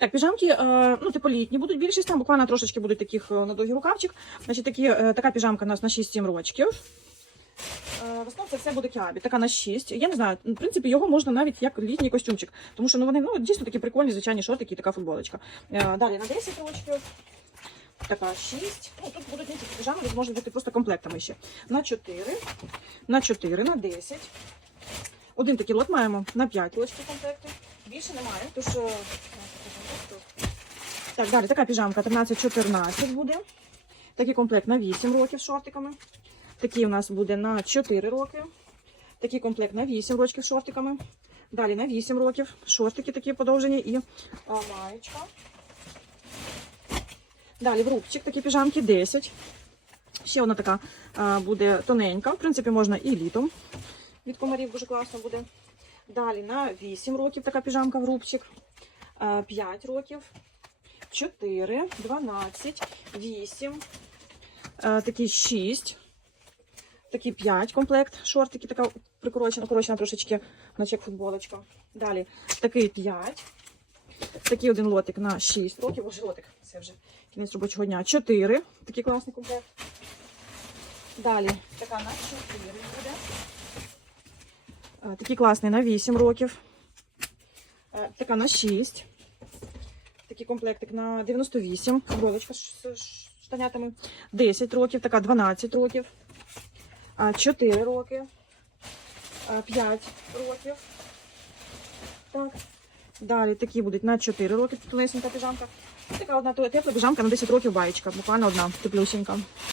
Так, піжамки, е, ну, типу літні будуть більшість, там буквально трошечки будуть таких е, на довгий рукавчик. Значить, такі, е, така піжамка у нас на 6-7 рочків. В основному це все буде кябі, така на 6. Я не знаю, в принципі, його можна навіть як літній костюмчик, тому що ну, вони ну, дійсно такі прикольні, звичайні шортики і така футболочка. Далі на 10 рочків. Така 6. Ну, тут будуть не тільки піжами, тут можуть бути просто комплектами ще. На 4, на 4, на 10. Один такий лот маємо на 5 рочків комплекти. Більше немає, тож. Так, далі така піжамка 13-14 буде. Такий комплект на 8 років з шортиками. Такий у нас буде на 4 роки. Такий комплект на 8 років з шортиками. Далі на 8 років. Шортики такі подовжені і маєчка. Далі в рубчик такі піжамки 10. Ще одна така а, буде тоненька. В принципі, можна і літом. Від комарів дуже класно буде. Далі на 8 років така піжамка в рубчик. 5 років. 4, 12, 8, е, такий 6, такий 5 комплект, шортики, така прикорочена, корочена трошечки, наче як футболочка. Далі такий 5, такий один лотик на 6 років, вже лотик, це вже кінець робочого дня. 4, такий класний комплект. Далі така на 4 буде. Е, Такий класний на 8 років. Е, Така на 6. Такий комплектик на 98, футболочка з штанятами. 10 років, така 12 років. 4 роки. 5 років. Так. Далі такі будуть на 4 роки, тунесенька піжамка. Така одна тепла піжамка на 10 років баєчка. Буквально одна теплюсінька.